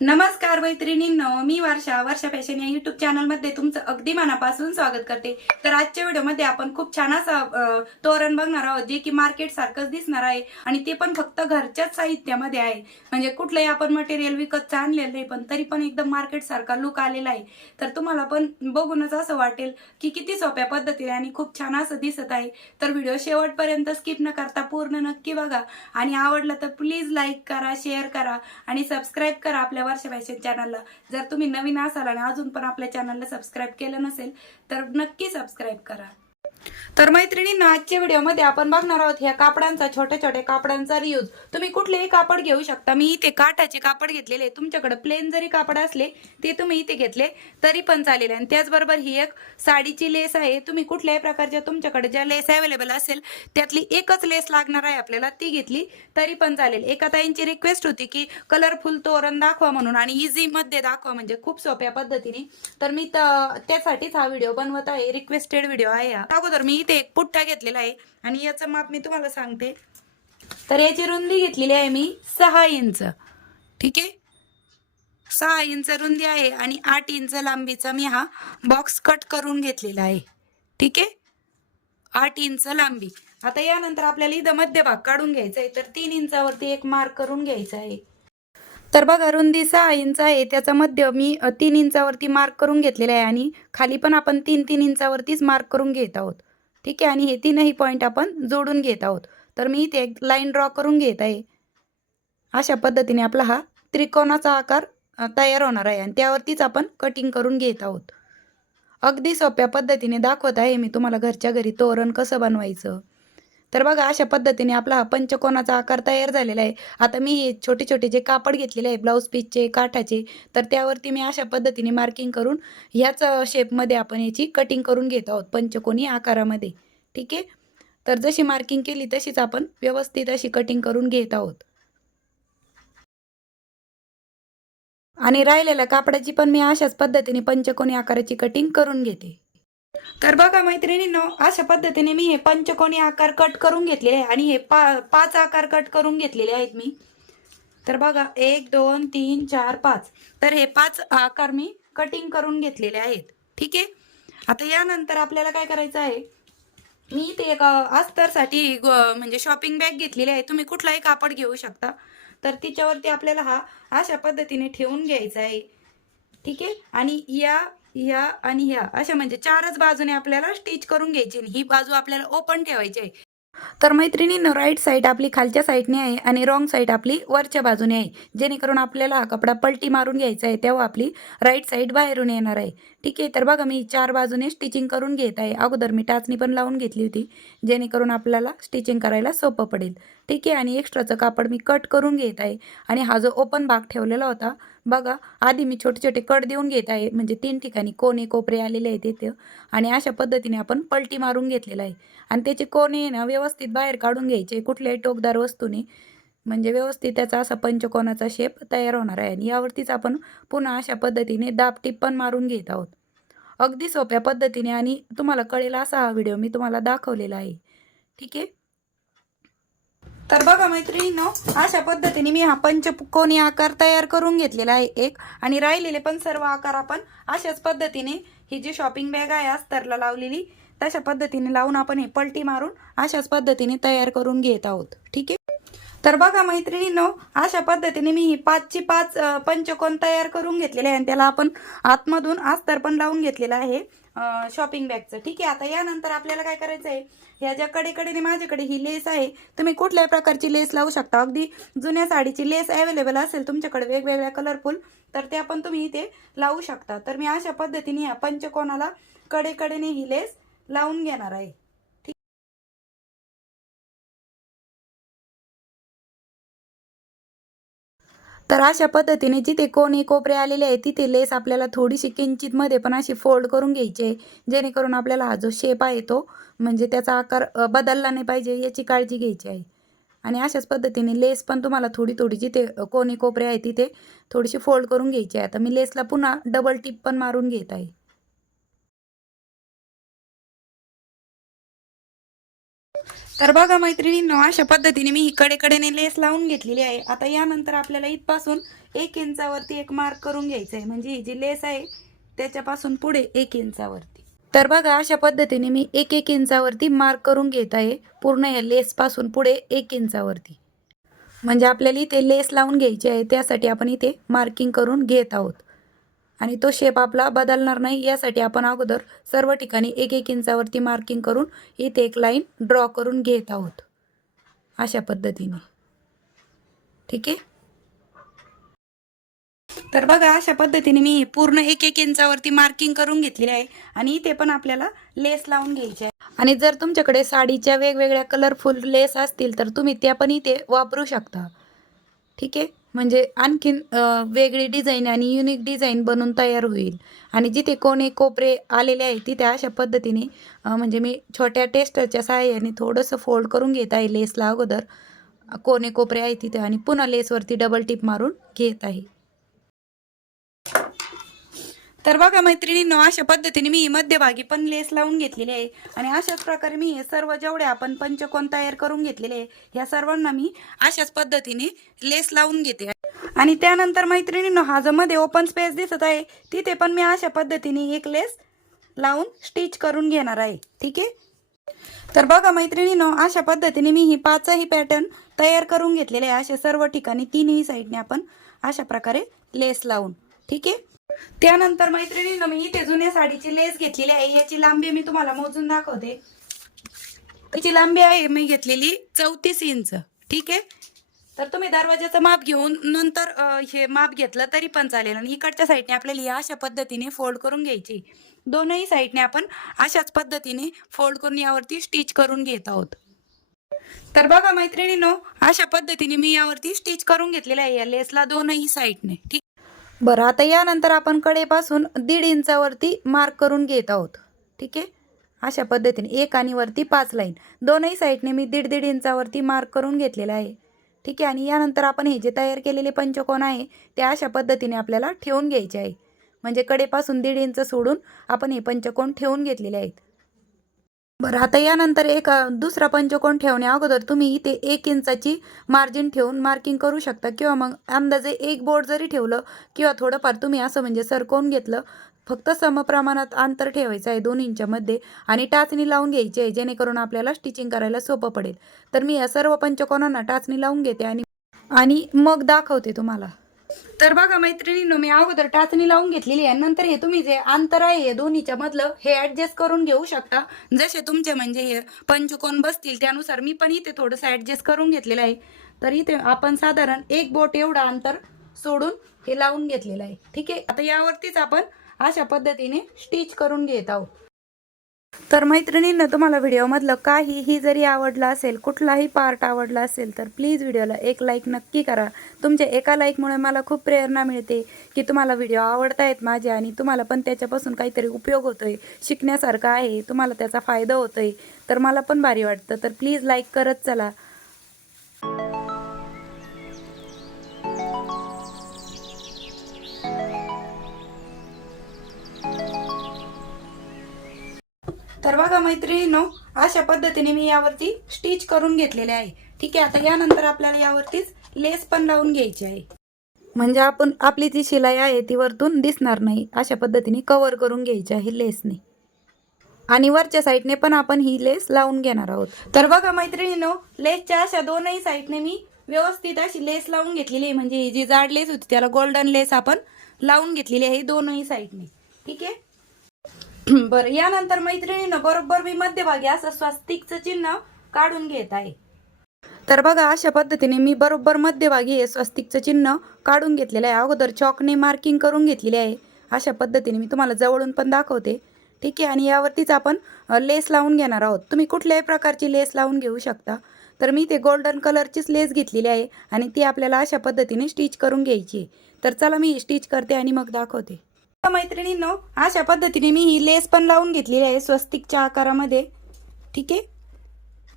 नमस्कार मैत्रिणींनो मी वर्षा वर्षा फॅशन या युट्यूब चॅनलमध्ये तुमचं अगदी मनापासून स्वागत करते. तर आजच्या व्हिडिओमध्ये आपण खूप छान असा तोरण बघणार आहोत जे की मार्केट सारखंच दिसणार आहे आणि ते पण फक्त घरच्याच साहित्यामध्ये आहे. म्हणजे कुठलंही आपण मटेरियल विकतच आणलेलं नाही पण तरी पण एकदम मार्केट सारखा लुक आलेला आहे. तर तुम्हाला पण बघूनच असं वाटेल की किती सोप्या पद्धतीने आणि खूप छान असं दिसत आहे. तर व्हिडिओ शेवटपर्यंत स्किप न करता पूर्ण नक्की बघा. आणि आवडलं तर प्लीज लाईक करा शेअर करा आणि सबस्क्राईब करा आपल्या वर्षा फॅशन चॅनलला जर तुम्ही नवीन असाल आणि अजून पण आपल्या चॅनलला सबस्क्राईब केलं नसेल तर नक्की सबस्क्राईब करा. तर मैत्रिणींना आजच्या व्हिडिओमध्ये आपण बघणार आहोत ह्या कापडांचा छोट्या छोट्या कापडांचा रियूज तुम्ही कुठलेही कापड घेऊ शकता. मी इथे काठाचे कापड घेतलेले. तुमच्याकडे प्लेन जरी कापड असले ते तुम्ही इथे घेतले तरी पण चालेल. आणि त्याचबरोबर ही एक साडीची लेस आहे. तुम्ही कुठल्याही प्रकारच्या तुमच्याकडे ज्या लेस अवेलेबल असेल त्यातली एकच लेस लागणार आहे आपल्याला ती घेतली तरी पण चालेल. एका ताईंची रिक्वेस्ट होती की कलरफुल तोरण दाखवा म्हणून आणि इझी मध्ये दाखवा म्हणजे खूप सोप्या पद्धतीने. तर मी त्यासाठीच हा व्हिडिओ बनवत आहे. रिक्वेस्टेड व्हिडिओ आहे अगोदर तर मी इथे एक पुट्टा घेतलेला आहे आणि याचं माप मी तुम्हाला सांगते. तर याची रुंदी घेतलेली आहे मी सहा इंच. ठीक आहे? सहा इंच रुंदी आहे आणि आठ इंच लांबीचा मी हा बॉक्स कट करून घेतलेला आहे. ठीक आहे? आठ इंच लांबी. आता यानंतर आपल्याला इथं मध्यभाग काढून घ्यायचा आहे. तर तीन इंचावरती एक मार्क करून घ्यायचा आहे. तर बघा रुंदी सहा इंच आहे. त्याचा मध्य मी तीन इंचावरती मार्क करून घेतलेला आहे आणि खाली पण आपण तीन तीन इंचावरतीच मार्क करून घेत आहोत. ठीक आहे? आणि हे तीनही पॉईंट आपण जोडून घेत आहोत. तर मी इथे एक लाईन ड्रॉ करून घेत आहे. अशा पद्धतीने आपला हा त्रिकोणाचा आकार तयार होणार आहे. आणि त्यावरतीच आपण कटिंग करून घेत आहोत. अगदी सोप्या पद्धतीने दाखवत आहे मी तुम्हाला घरच्या घरी तोरण कसं बनवायचं. तर बघा अशा पद्धतीने आपला हा पंचकोनाचा आकार तयार झालेला आहे. आता मी हे छोटे छोटे जे कापड घेतलेले आहे ब्लाऊज पीसचे काठाचे तर त्यावरती मी अशा पद्धतीने मार्किंग करून ह्याच शेपमध्ये आपण याची कटिंग करून घेत आहोत पंचकोनी आकारामध्ये. ठीक आहे? तर जशी मार्किंग केली तशीच आपण व्यवस्थित अशी कटिंग करून घेत आहोत. आणि राहिलेल्या कापडाची पण मी अशाच पद्धतीने पंचकोनी आकाराची कटिंग करून घेते. तर बघा मैत्रिणींनो अशा पद्धतीने मी हे पंचकोनी आकार कट करून घेतलेले आहे आणि हे पा पाच आकार कट करून घेतलेले आहेत मी. तर बघा एक दोन तीन चार पाच. तर हे पाच आकार मी कटिंग करून घेतलेले आहेत. ठीक आहे? आता यानंतर आपल्याला काय करायचं आहे? मी ते एक अस्तरसाठी म्हणजे शॉपिंग बॅग घेतलेली आहे. तुम्ही कुठलाही कापड घेऊ शकता. तर तिच्यावरती आपल्याला हा अशा पद्धतीने ठेवून घ्यायचा आहे. ठीक आहे? आणि या ह्या आणि ह्या. अशा म्हणजे चारच बाजूने आपल्याला स्टिच करून घ्यायची ही बाजू आपल्याला ओपन ठेवायची आहे. तर मैत्रिणींनो राईट साईड आपली खालच्या साईडने आहे आणि रॉंग साईड आपली वरच्या बाजूने आहे. जेणेकरून आपल्याला हा कपडा पलटी मारून घ्यायचा आहे तेव्हा आपली राईट साईड बाहेरून येणार आहे. ठीक आहे तर बघा मी चार बाजूने स्टिचिंग करून घेत आहे. अगोदर मी टाचणी पण लावून घेतली होती जेणेकरून आपल्याला स्टिचिंग करायला सोपं पडेल. ठीक आहे आणि एक्स्ट्राचं कापड मी कट करून घेत आहे. आणि हा जो ओपन भाग ठेवलेला होता बघा आधी मी छोटे छोटे कट देऊन घेत आहे. म्हणजे तीन ठिकाणी कोणे कोपरे आलेले आहेत इथे. आणि अशा पद्धतीने आपण पलटी मारून घेतलेला आहे. आणि त्याचे कोणे ना व्यवस्थित बाहेर काढून घ्यायचे कुठल्याही टोकदार वस्तूने. म्हणजे व्यवस्थित त्याचा असा पंचकोनाचा शेप तयार होणार आहे. आणि यावरतीच आपण पुन्हा अशा पद्धतीने दाबटिप पण मारून घेत आहोत. अगदी सोप्या पद्धतीने आणि तुम्हाला कळेल असा हा व्हिडिओ मी तुम्हाला दाखवलेला आहे. ठीक आहे? तर बघा मैत्रिणीनो अशा पद्धतीने मी हा पंचकोनी आकार तयार करून घेतलेला आहे एक. आणि राहिलेले पण सर्व आकार आपण अशाच पद्धतीने ही जी शॉपिंग बॅग आहे अस्तरला लावलेली तशा पद्धतीने लावून आपण हे पलटी मारून अशाच पद्धतीने तयार करून घेत आहोत. ठीक आहे? तर बघा मैत्रिणीनो अशा पद्धतीने मी ही पाचची पाच पंचकोन तयार करून घेतलेले आहे. आणि त्याला आपण आतमधून अस्तर पण लावून घेतलेला आहे. शॉपिंग बॅगचं ठीक आहे आता यानंतर आपल्याला काय करायचं आहे ह्या ज्या कडेकडेने माझ्याकडे ही लेस आहे तुम्ही कुठल्याही प्रकारची लेस लावू शकता. अगदी जुन्या साडीची लेस अवेलेबल असेल तुमच्याकडे वेगवेगळ्या कलरफुल तर त्या पण तुम्ही इथे लावू शकता. तर मी अशा पद्धतीने या पंचकोनाला कडेकडेने ही लेस लावून घेणार आहे. तर अशा पद्धतीने जिथे कोणी कोपरे आलेले आहे तिथे लेस आपल्याला थोडीशी किंचितमध्ये पण अशी फोल्ड करून घ्यायची आहे जेणेकरून आपल्याला हा जो शेप आहे तो म्हणजे त्याचा आकार बदलला नाही पाहिजे याची काळजी घ्यायची आहे. आणि अशाच पद्धतीने लेस पण तुम्हाला थोडी थोडी जिथे कोणी कोपरे आहे तिथे थोडीशी फोल्ड करून घ्यायची आहे. आता मी लेसला पुन्हा डबल टिप पण मारून घेत आहे. तर बघा मैत्रिणींनो अशा पद्धतीने मी इकडे कडेकडेने लेस लावून घेतलेली आहे. आता यानंतर आपल्याला इथपासून एक इंचावरती एक मार्क करून घ्यायचं आहे म्हणजे ही जी लेस आहे त्याच्यापासून पुढे एक इंचावरती. तर बघा अशा पद्धतीने मी एक एक इंचावरती मार्क करून घेत आहे. पूर्ण या लेसपासून पुढे एक इंचावरती. म्हणजे आपल्याला इथे लेस लावून घ्यायची आहे त्यासाठी आपण इथे मार्किंग करून घेत आहोत. आणि तो शेप आपला बदलणार नाही यासाठी आपण अगोदर सर्व ठिकाणी एक एक इंचावरती मार्किंग करून इथे एक लाईन ड्रॉ करून घेत आहोत. अशा पद्धतीने. ठीक आहे? तर बघा अशा पद्धतीने मी पूर्ण एक एक इंचावरती मार्किंग करून घेतलेली आहे आणि इथे पण आपल्याला लेस लावून घ्यायची आहे. आणि जर तुमच्याकडे साडीच्या वेगवेगळ्या कलरफुल लेस असतील तर तुम्ही त्या पण इथे वापरू शकता. ठीक आहे? म्हणजे आणखीन वेगळी डिझाईन आणि युनिक डिझाईन बनून तयार होईल. आणि जिथे कोणी कोपरे आलेले आहेत तिथे अशा पद्धतीने म्हणजे मी छोट्या टेस्टरच्या सहाय्याने थोडंसं फोल्ड करून घेत आहे लेसला अगोदर. कोणे कोपरे आहे तिथे आणि पुन्हा लेसवरती डबल टिप मारून घेत आहे. तर बघा मैत्रिणींनो अशा पद्धतीने मी मध्यभागी पण लेस लावून घेतलेली आहे. आणि अशाच प्रकारे मी हे सर्व जेवढे आपण पंचकोन तयार करून घेतलेले आहे ह्या सर्वांना मी अशाच पद्धतीने लेस लावून घेते. आणि त्यानंतर मैत्रिणींनो हा जो मध्ये ओपन स्पेस दिसत आहे तिथे पण मी अशा पद्धतीने एक लेस लावून स्टिच करून घेणार आहे. ठीक आहे? तर बघा मैत्रिणीनो अशा पद्धतीने मी ही पाचही पॅटर्न तयार करून घेतलेले आहे. असे सर्व ठिकाणी तीनही साईडने आपण अशा प्रकारे लेस लावून. ठीक आहे? त्यानंतर मैत्रिणीनं मी इथे जुन्या साडीची लेस घेतलेली आहे. याची लांबी मी तुम्हाला मोजून दाखवते. त्याची लांबी आहे मी घेतलेली चौतीस इंच. ठीक आहे? तर तुम्ही दरवाजाचं माप घेऊन नंतर हे माप घेतलं तरी पण चालेल. आणि इकडच्या साईडने आपल्याला या अशा पद्धतीने फोल्ड करून घ्यायची. दोनही साईडने आपण अशाच पद्धतीने फोल्ड करून यावरती स्टिच करून घेत आहोत. तर बघा मैत्रिणीनो अशा पद्धतीने मी यावरती स्टिच करून घेतलेलं आहे या लेसला दोनही साईडने ठीक बरं आता यानंतर आपण कडेपासून दीड इंचावरती मार्क करून घेत आहोत. ठीक आहे? अशा पद्धतीने एक आणि वरती पाच लाईन दोनही साईडने मी दीड दीड इंचावरती मार्क करून घेतलेला आहे. ठीक आहे? आणि यानंतर आपण हे जे तयार केलेले पंचकोन आहे ते अशा पद्धतीने आपल्याला ठेवून घ्यायचे आहे. म्हणजे कडेपासून दीड इंच सोडून आपण हे पंचकोन ठेवून घेतलेले आहेत. बरं आता यानंतर एक दुसरा पंचकोन ठेवण्या अगोदर तुम्ही इथे एक इंचाची मार्जिन ठेवून मार्किंग करू शकता किंवा मग अंदाजे एक बोर्ड जरी ठेवलं किंवा थोडंफार तुम्ही असं म्हणजे सरकवून घेतलं फक्त समप्रमाणात अंतर ठेवायचं आहे दोन इंचामध्ये आणि टाचणी लावून घ्यायची आहे जेणेकरून आपल्याला स्टिचिंग करायला सोपं पडेल. तर मी या सर्व पंचकोनांना टाचणी लावून घेते आणि आणि मग दाखवते तुम्हाला. तर बघा मैत्रिणींनो मी अगोदर टाचणी लावून घेतलेली आहे. नंतर हे तुम्ही जे अंतर आहे हे दोन्हीच्या मधलं हे ऍडजस्ट करून घेऊ शकता. जसे तुमचे म्हणजे हे पंचकोन बसतील त्यानुसार मी पण इथे थोडंसं ऍडजस्ट करून घेतलेलं आहे. तर इथे आपण साधारण एक बोट एवढं अंतर सोडून हे लावून घेतलेलं आहे. ठीक आहे? आता यावरतीच आपण अशा पद्धतीने स्टिच करून घेत आहोत. तर मैत्रिणींना तुम्हाला व्हिडिओमधलं काहीही जरी आवडलं असेल कुठलाही पार्ट आवडला असेल तर प्लीज व्हिडिओला एक लाईक नक्की करा. तुमच्या एका लाईकमुळे मला खूप प्रेरणा मिळते की तुम्हाला व्हिडिओ आवडतायत माझे आणि तुम्हाला पण त्याच्यापासून काहीतरी उपयोग होतोय शिकण्यासारखं आहे तुम्हाला त्याचा फायदा होतोय. तर मला पण भारी वाटतं. तर प्लीज लाईक करत चला. तर बघा मैत्रिणीनो अशा पद्धतीने मी यावरती स्टिच करून घेतलेले आहे. ठीक आहे आता यानंतर आपल्याला यावरतीच लेस पण लावून घ्यायची आहे. म्हणजे आपण आपली जी शिलाई आहे ती वरतून दिसणार नाही. अशा पद्धतीने कवर करून घ्यायची आहे लेसने आणि वरच्या साईडने पण आपण ही लेस लावून घेणार आहोत. तर बघा मैत्रिणीनो लेसच्या अशा दोनही साईडने मी व्यवस्थित अशी लेस लावून घेतलेली आहे. म्हणजे ही जी जाड लेस होती त्याला गोल्डन लेस आपण लावून घेतलेली आहे दोनही साईडने ठीक आहे? बरं यानंतर मैत्रिणीनं बरोबर मी मध्यभागी असं स्वस्तिकचं चिन्ह काढून घेत आहे. तर बघा अशा पद्धतीने मी बरोबर मध्यभागी हे स्वस्तिकचं चिन्ह काढून घेतलेलं आहे. अगोदर चॉकने मार्किंग करून घेतलेली आहे. अशा पद्धतीने मी तुम्हाला जवळून पण दाखवते. ठीक आहे आणि यावरतीच आपण लेस लावून घेणार आहोत. तुम्ही कुठल्याही प्रकारची लेस लावून घेऊ शकता. तर मी ते गोल्डन कलरचीच लेस घेतलेली आहे आणि ती आपल्याला अशा पद्धतीने स्टिच करून घ्यायची आहे. तर चला मी स्टिच करते आणि मग दाखवते. मैत्रिणींनो अशा पद्धतीने मी ही लेस पण लावून घेतलेली आहे स्वस्तिकच्या आकारामध्ये. ठीक आहे?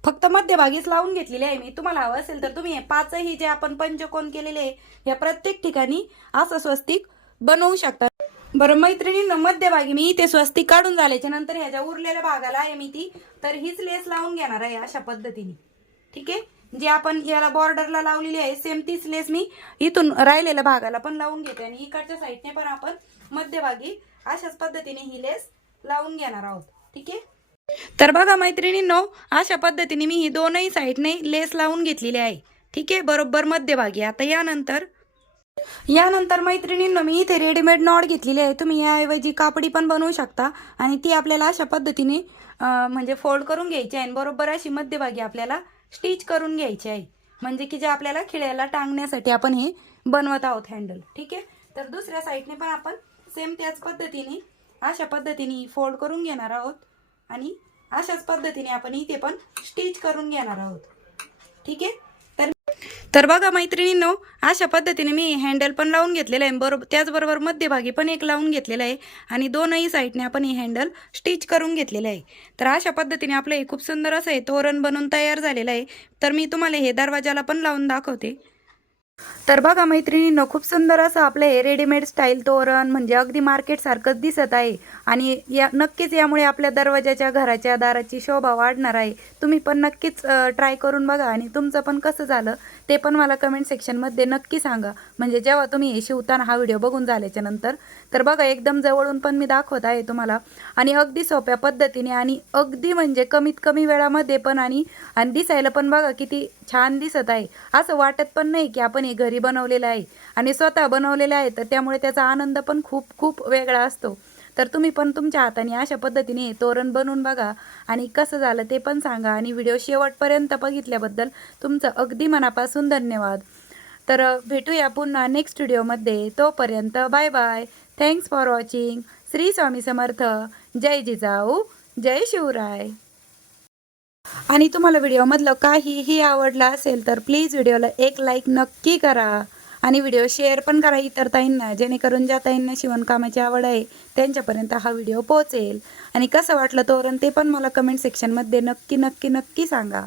फक्त मध्यभागीच लावून घेतलेली आहे मी. तुम्हाला हवं असेल तर तुम्ही हे पाचही जे आपण पंचकोन केलेले आहे या प्रत्येक ठिकाणी असं स्वस्तिक बनवू शकता. बरं मैत्रिणींनो मध्यभागी मी इथे स्वस्तिक काढून झाल्याच्यानंतर ह्याच्या उरलेल्या भागाला आहे मी ती तर हीच लेस लावून घेणार आहे अशा पद्धतीने. ठीक आहे? जे आपण याला बॉर्डरला लावलेली आहे सेम तीच लेस मी इथून राहिलेल्या भागाला पण लावून घेते आणि इकडच्या साईडने पण आपण मध्यभागी अशाच पद्धतीने ही लेस लावून घेणार आहोत. ठीक आहे? तर बघा मैत्रिणींनो अशा पद्धतीने मी ही दोनही साईडने लेस लावून घेतलेली आहे. ठीक आहे? बरोबर मध्यभागी. आता यानंतर यानंतर मैत्रिणींनो मी इथे रेडीमेड नॉट घेतलेली आहे. तुम्ही याऐवजी कापडी पण बनवू शकता आणि ती आपल्याला अशा पद्धतीने म्हणजे फोल्ड करून घ्यायची आहे आणि बरोबर अशी मध्यभागी आपल्याला स्टिच करून घ्यायची आहे. म्हणजे की जे आपल्याला खिळ्याला टांगण्यासाठी आपण हे बनवत आहोत हँडल. ठीक आहे? तर दुसऱ्या साईडने पण आपण सेम त्याच पद्धतीने अशा पद्धतीने फोल्ड करून घेणार आहोत. आणि अशाच पद्धतीने आपण इथे पण स्टिच करून घेणार आहोत. ठीक आहे? तर तर बघा मैत्रिणींनो अशा पद्धतीने मी हँडल पण लावून घेतलेलं आहे. बरोबर त्याचबरोबर मध्यभागी पण एक लावून घेतलेलं आहे. आणि दोनही साईडने आपण हे हँडल स्टिच करून घेतलेलं आहे. तर अशा पद्धतीने आपलं हे खूप सुंदर असं आहे तोरण बनून तयार झालेलं आहे. तर मी तुम्हाला हे दरवाजाला पण लावून दाखवते. तर बघा मैत्रिणींनो खूप सुंदर असं आपलं हे रेडीमेड स्टाईल तोरण म्हणजे अगदी मार्केटसारखंच दिसत आहे. आणि या नक्कीच यामुळे आपल्या दरवाजाच्या घराच्या दाराची शोभा वाढणार आहे. तुम्ही पण नक्कीच ट्राय करून बघा. आणि तुमचं पण कसं झालं? ते पण मला कमेंट सेक्शनमध्ये नक्की सांगा. म्हणजे जेव्हा तुम्ही हे शिवताना हा व्हिडिओ बघून झाल्याच्यानंतर तर बघा एकदम जवळून पण मी दाखवत आहे तुम्हाला. आणि अगदी सोप्या पद्धतीने आणि अगदी म्हणजे कमीत कमी वेळामध्ये पण आणि आणि दिसायला पण बघा किती छान दिसत आहे. असं वाटत पण नाही की आपण हे घरी बनवलेलं आहे. आणि स्वतः बनवलेलं आहे तर त्यामुळे त्याचा आनंद पण खूप खूप वेगळा असतो. तर तुम्ही पण तुमच्या हाताने अशा पद्धतीने हे तोरण बनवून बघा आणि कसं झालं ते पण सांगा. आणि व्हिडिओ शेवटपर्यंत बघितल्याबद्दल तुमचं अगदी मनापासून धन्यवाद. तर भेटूया पुन्हा नेक्स्ट व्हिडिओमध्ये तोपर्यंत bye bye thanks for watching Shri Swami Samarth. जय जिजाऊ. जय शिवराय. आणि तुम्हाला व्हिडिओमधलं काहीही आवडलं असेल तर प्लीज व्हिडिओला एक लाईक नक्की करा. आणि व्हिडिओ शेअर पण करा इतर ताईंना जेणेकरून ज्या ताईंना शिवणकामाची आवड आहे त्यांच्यापर्यंत हा व्हिडिओ पोहोचेल. आणि कसं वाटलं तोरण ते पण मला कमेंट सेक्शनमध्ये नक्की नक्की नक्की सांगा.